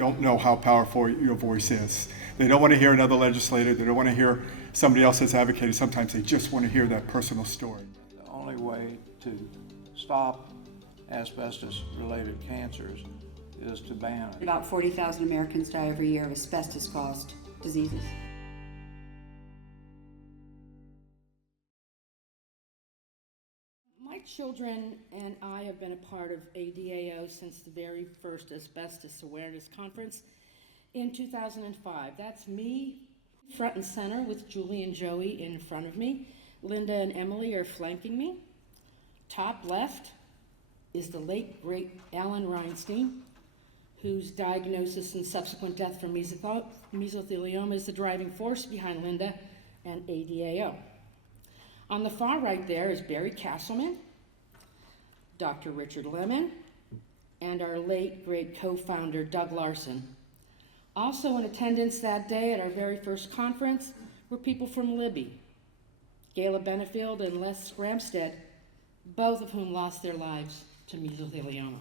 don't know how powerful your voice is. They don't want to hear another legislator. They don't want to hear somebody else that's advocating. Sometimes they just want to hear that personal story. The only way to stop asbestos-related cancers is to ban it. About 40,000 Americans die every year of asbestos-caused diseases. My children and I have been a part of ADAO since the very first Asbestos Awareness Conference in 2005. That's me front and center with Julie and Joey in front of me. Linda and Emily are flanking me. Top left is the late, great Alan Reinstein, whose diagnosis and subsequent death from mesothelioma is the driving force behind Linda and ADAO. On the far right there is Barry Castleman, Dr. Richard Lemon, and our late, great co-founder, Doug Larson. Also in attendance that day at our very first conference were people from Libby, Gayla Benefield and Les Scramstead, both of whom lost their lives to mesothelioma.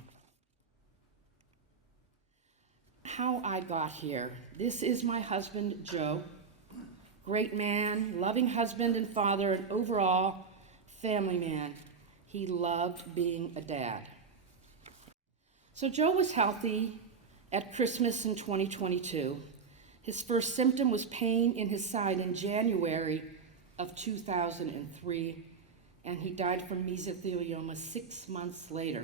How I got here. This is my husband, Joe. Great man, loving husband and father, and overall family man. He loved being a dad. So Joe was healthy at Christmas in 2022. His first symptom was pain in his side in January of 2003, and he died from mesothelioma 6 months later,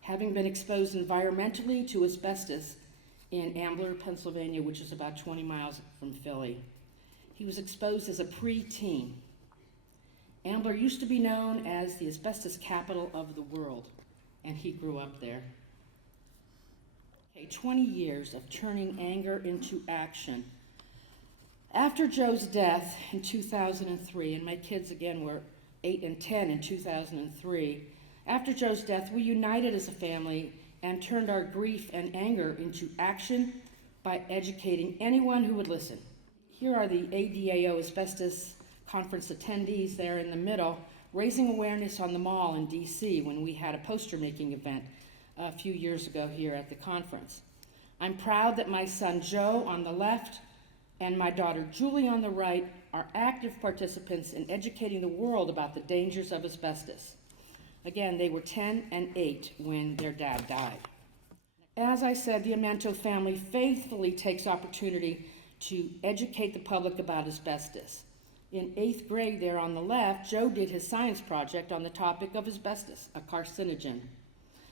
having been exposed environmentally to asbestos in Ambler, Pennsylvania, which is about 20 miles from Philly. He was exposed as a pre-teen. Ambler used to be known as the asbestos capital of the world, and he grew up there. 20 years of turning anger into action. After Joe's death in 2003, and my kids again were 8 and 10 in 2003, after Joe's death, we united as a family and turned our grief and anger into action by educating anyone who would listen. Here are the ADAO Asbestos Conference attendees there in the middle, raising awareness on the mall in DC when we had a poster making event a few years ago here at the conference. I'm proud that my son Joe on the left and my daughter Julie on the right are active participants in educating the world about the dangers of asbestos. Again, they were 10 and 8 when their dad died. As I said, the Amento family faithfully takes opportunity to educate the public about asbestos. In 8th grade there on the left, Joe did his science project on the topic of asbestos, a carcinogen.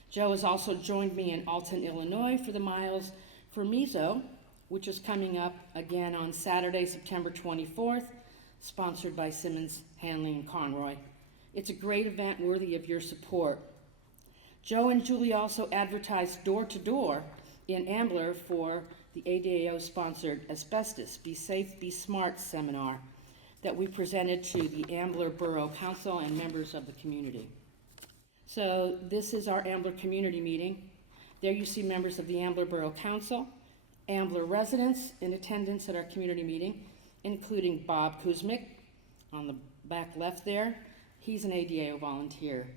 Joe has also joined me in Alton, Illinois for the Miles for Meso, which is coming up again on Saturday, September 24th, sponsored by Simmons, Hanley, and Conroy. It's a great event worthy of your support. Joe and Julie also advertised door-to-door in Ambler for the ADAO-sponsored Asbestos, Be Safe, Be Smart seminar that we presented to the Ambler Borough Council and members of the community. So this is our Ambler community meeting. There you see members of the Ambler Borough Council, Ambler residents in attendance at our community meeting, including Bob Kuzmic on the back left there. He's an ADAO volunteer.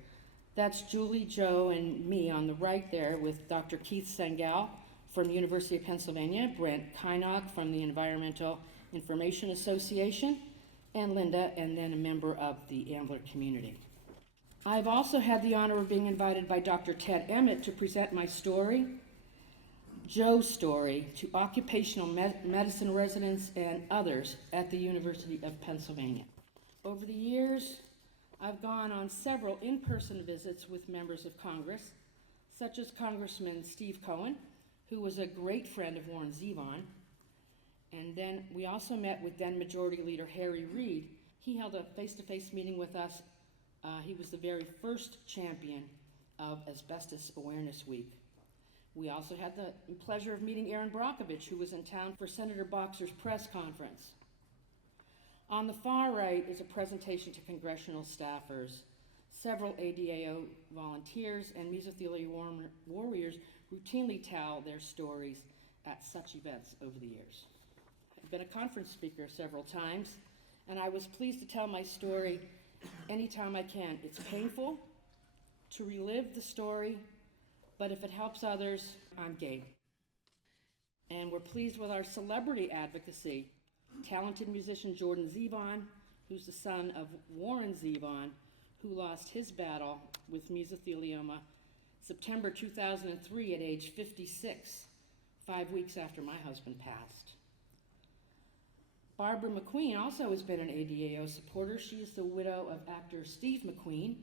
That's Julie, Joe, and me on the right there with Dr. Keith Sengel from University of Pennsylvania, Brent Kynock from the Environmental Information Association, and Linda, and then a member of the Ambler community. I've also had the honor of being invited by Dr. Ted Emmett to present my story, Joe's story, to occupational medicine residents and others at the University of Pennsylvania. Over the years, I've gone on several in-person visits with members of Congress, such as Congressman Steve Cohen, who was a great friend of Warren Zevon. And then we also met with then Majority Leader Harry Reid. He held a face-to-face meeting with us. He was the very first champion of Asbestos Awareness Week. We also had the pleasure of meeting Aaron Brockovich, who was in town for Senator Boxer's press conference. On the far right is a presentation to congressional staffers. Several ADAO volunteers and mesothelioma warriors routinely tell their stories at such events over the years. I've been a conference speaker several times, and I was pleased to tell my story anytime I can. It's painful to relive the story, but if it helps others, I'm game. And we're pleased with our celebrity advocacy. Talented musician Jordan Zevon, who's the son of Warren Zevon, who lost his battle with mesothelioma September 2003 at age 56, 5 weeks after my husband passed. Barbara McQueen also has been an ADAO supporter. She is the widow of actor Steve McQueen,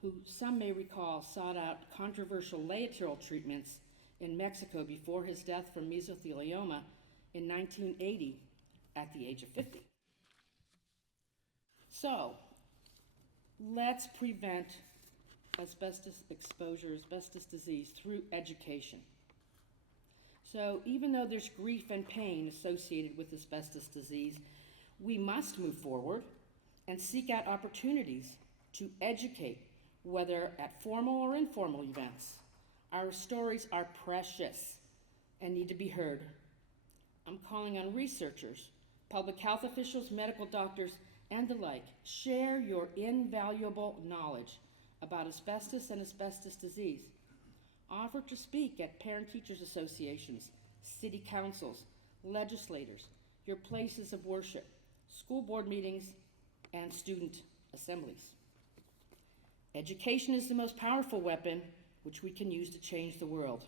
who some may recall sought out controversial laetrile treatments in Mexico before his death from mesothelioma in 1980 at the age of 50. So, let's prevent asbestos exposure, asbestos disease through education. So even though there's grief and pain associated with asbestos disease, we must move forward and seek out opportunities to educate, whether at formal or informal events. Our stories are precious and need to be heard. I'm calling on researchers, public health officials, medical doctors, and the like. Share your invaluable knowledge about asbestos and asbestos disease. Offer to speak at parent-teachers associations, city councils, legislators, your places of worship, school board meetings, and student assemblies. Education is the most powerful weapon which we can use to change the world.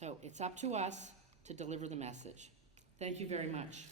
So it's up to us to deliver the message. Thank you very much.